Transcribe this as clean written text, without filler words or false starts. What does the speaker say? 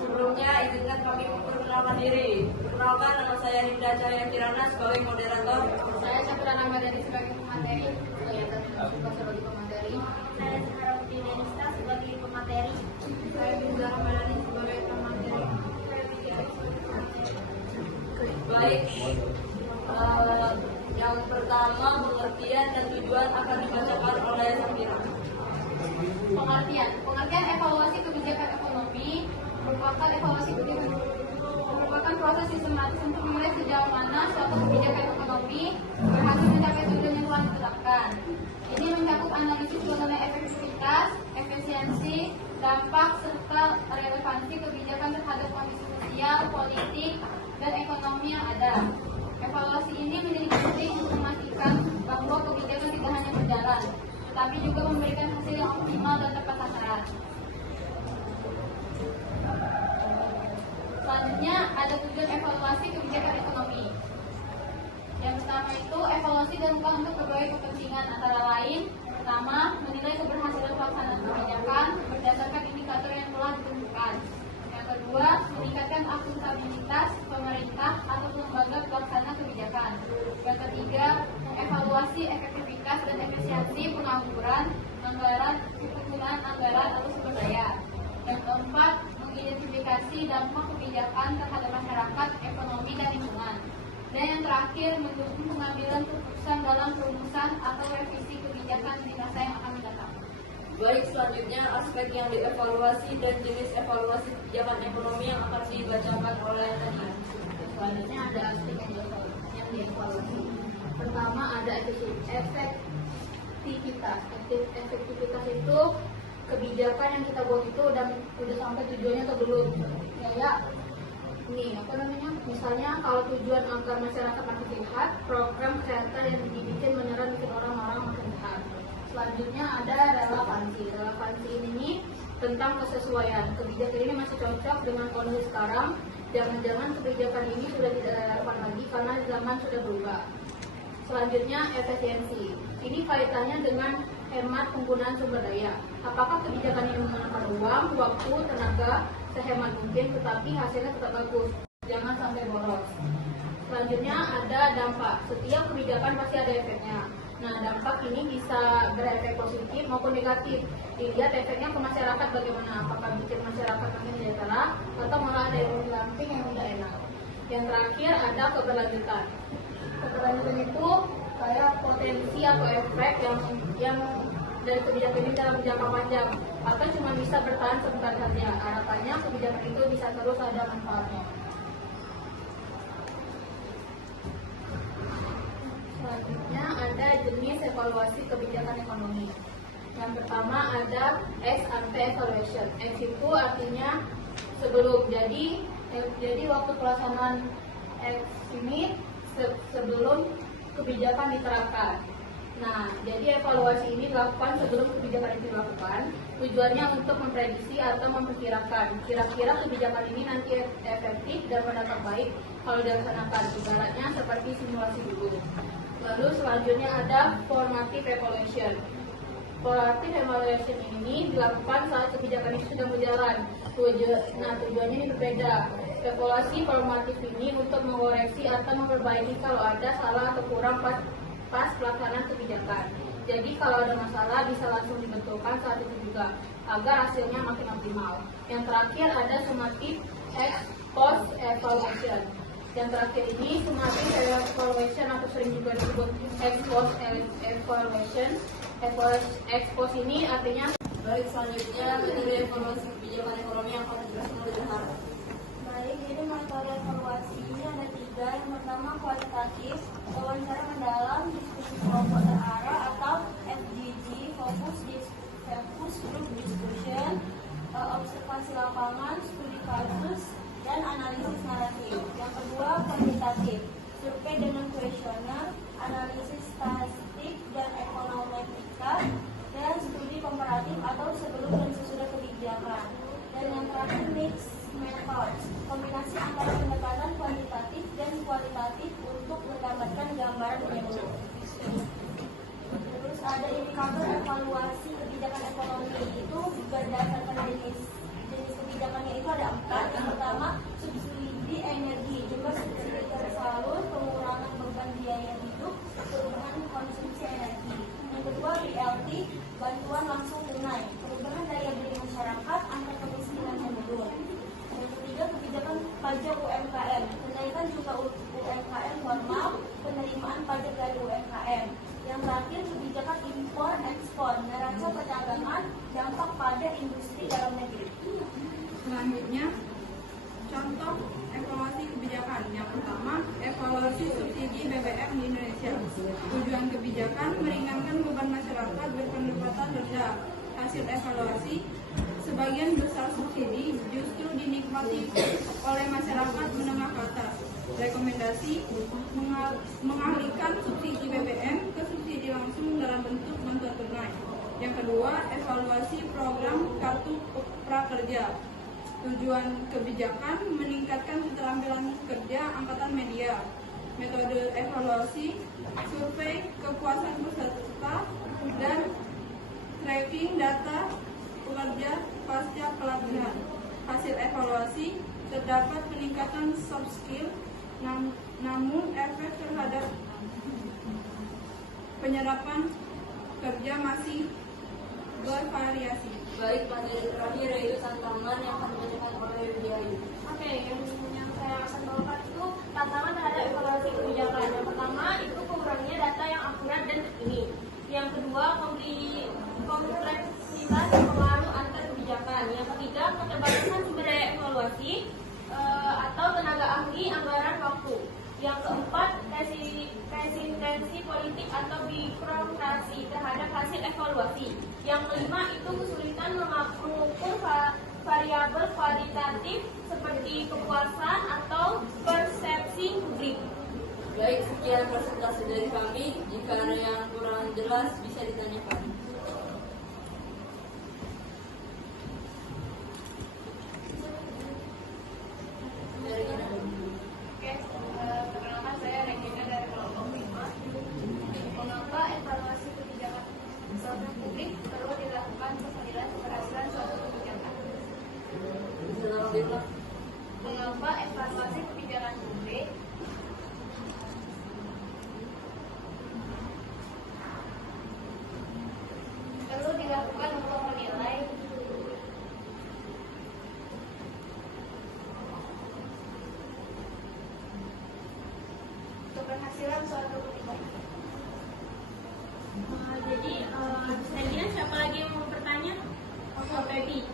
Sebelumnya, izinkan kami memperkenalkan diri. Perkenalkan, nama saya Hinda Cahaya Kirana sebagai moderator. Saya Capuran Ahmadani sebagai pemateri. Kelihatan sebagai pemateri. Saya Zaharuddin Denista sebagai pemateri. Saya Binza Ramadhani sebagai pemateri. Baik, yang pertama pengertian dan tujuan akan dibacakan oleh Safira. Pengertian evaluasi kebijakan ekonomi merupakan proses sistematis untuk menilai sejauh mana suatu kebijakan ekonomi berhasil mencapai tujuan yang telah ditetapkan. Ini mencakup analisis mengenai efektivitas, efisiensi, dampak, serta relevansi kebijakan terhadap kondisi sosial, politik, dan ekonomi yang ada. Evaluasi ini menjadi penting untuk memastikan bahwa kebijakan tidak hanya berjalan, tetapi juga memberikan hasil yang optimal dan tepat sasaran. Selanjutnya ada tujuan evaluasi kebijakan ekonomi. Yang pertama itu evaluasi dilakukan untuk berbagai kepentingan, antara lain pertama, menilai keberhasilan pelaksanaan kebijakan berdasarkan indikator yang telah ditentukan. Yang kedua, meningkatkan akuntabilitas pemerintah atau lembaga pelaksana kebijakan. Yang ketiga, mengevaluasi efektivitas dan efisiensi pengangguran anggaran, penggunaan anggaran atau sumber daya. Yang keempat, mengidentifikasi dampak kebijakan terhadap masyarakat, ekonomi, dan lingkungan. Dan yang terakhir, mendukung pengambilan keputusan dalam perumusan atau revisi kebijakan di masa yang akan mendatang. Baik, selanjutnya aspek yang dievaluasi dan jenis evaluasi kebijakan ekonomi yang akan dibacakan oleh tadi. Selanjutnya ada aspek yang dievaluasi. Pertama ada efektivitas. Efektivitas itu kebijakan yang kita buat itu udah sampai tujuannya atau belum. Kayak misalnya kalau tujuan agar masyarakat makin sehat, program kesehatan yang dibikin beneran bikin orang-orang makin sehat. Selanjutnya ada relevansi. Relevansi ini tentang kesesuaian. Kebijakan ini masih cocok dengan kondisi sekarang. Jangan-jangan kebijakan ini sudah tidak relevan lagi karena zaman sudah berubah. Selanjutnya efisiensi. Ini kaitannya dengan hemat penggunaan sumber daya. Apakah kebijakan yang menggunakan uang, waktu, tenaga sehemat mungkin, tetapi hasilnya tetap bagus. Jangan sampai boros. Selanjutnya ada dampak. Setiap kebijakan pasti ada efeknya. Nah, dampak ini bisa berefek positif maupun negatif. Dilihat efeknya ke masyarakat bagaimana. Apakah bikin masyarakat makin sejahtera atau malah ada yang mendamping yang tidak enak. Yang terakhir ada keberlanjutan. Keberlanjutan itu kayak potensi atau efek yang dari kebijakan ini dalam jangka panjang atau cuma bisa bertahan sebentar saja. Harapannya kebijakan itu bisa terus ada manfaatnya. Selanjutnya ada jenis evaluasi kebijakan ekonomi. Yang pertama ada ex ante evaluation. Ex itu artinya sebelum. Jadi waktu pelaksanaan ex ini sebelum kebijakan diterapkan. Nah, jadi evaluasi ini dilakukan sebelum kebijakan itu dilakukan. Tujuannya untuk memprediksi atau memperkirakan kira-kira kebijakan ini nanti efektif dan berdampak baik kalau dilaksanakan. Ibaratnya seperti simulasi dulu. Lalu selanjutnya ada formative evaluation. Formative evaluation ini dilakukan saat kebijakan itu sudah berjalan. Tujuannya ini berbeda. Evaluasi formatif ini untuk mengoreksi atau memperbaiki kalau ada salah atau kurang pas pelaksanaan kebijakan. Jadi kalau ada masalah bisa langsung dibetulkan saat itu juga agar hasilnya makin optimal. Yang terakhir ada summative ex post evaluation. Yang terakhir ini summative evaluation atau sering juga disebut ex post evaluation. Ex post ini artinya. Baik, selanjutnya dari evaluasi kebijakan ekonomi yang akan dijelaskan oleh Zahara. Baik, jadi metode evaluasi ini ada 3. Yang pertama kualitatif, wawancara mendalam, diskusi kelompok terarah atau FGD, focus group discussion, observasi lapangan, studi kasus, dan analisis naratif. Yang kedua kuantitatif, survei dengan kuesioner, analisis statistik dan ekonometrika, dan studi komparatif atau sebelum dan sesudah kebijakan. Dan yang terakhir nih Contoh evaluasi kebijakan. Yang pertama, evaluasi subsidi BBM di Indonesia. Tujuan kebijakan meringankan beban masyarakat berpendapatan rendah. Hasil evaluasi, sebagian besar subsidi justru dinikmati oleh masyarakat menengah ke atas. Rekomendasi, mengalihkan subsidi BBM ke subsidi langsung dalam bentuk bantuan tunai. Yang kedua, evaluasi program Kartu Prakerja. Tujuan kebijakan meningkatkan keterampilan kerja angkatan media. Metode evaluasi, survei kepuasan peserta dan tracking data pekerja pasca pelatihan. Hasil evaluasi, terdapat peningkatan soft skill, namun efek terhadap penyerapan kerja masih bervariasi. Baik, materi terakhir yaitu tantangan yang akan dibacakan oleh Widyayu. Oke, yang saya akan bawakan itu tantangan terhadap evaluasi kebijakan. Yang pertama itu kurangnya data yang akurat dan terkini. Yang kedua, kompleksitas pengaruh antar kebijakan. Yang ketiga, keterbatasan sumber daya evaluasi atau tenaga ahli, anggaran, waktu. Yang keempat, resistensi politik atau birokrasi terhadap hasil evaluasi. Yang kelima itu kesulitan mengukur variabel kualitatif seperti kepuasan atau persepsi publik. Baik, sekian presentasi dari kami. Jika ada yang kurang jelas bisa ditanyakan. Dari mana? Oke, perkenalkan saya Regina dari kelompok 5. Mengapa evaluasi kebijakan program publik perlu dilakukan untuk menilai keberhasilan suatu kebijakan? Bisa tolong diulang? Mengapa evaluasi kebijakan publik perlu dilakukan untuk menilai keberhasilan suatu kebijakan? Jadi, Regina, siapa lagi yang mau bertanya? Oke, Feby.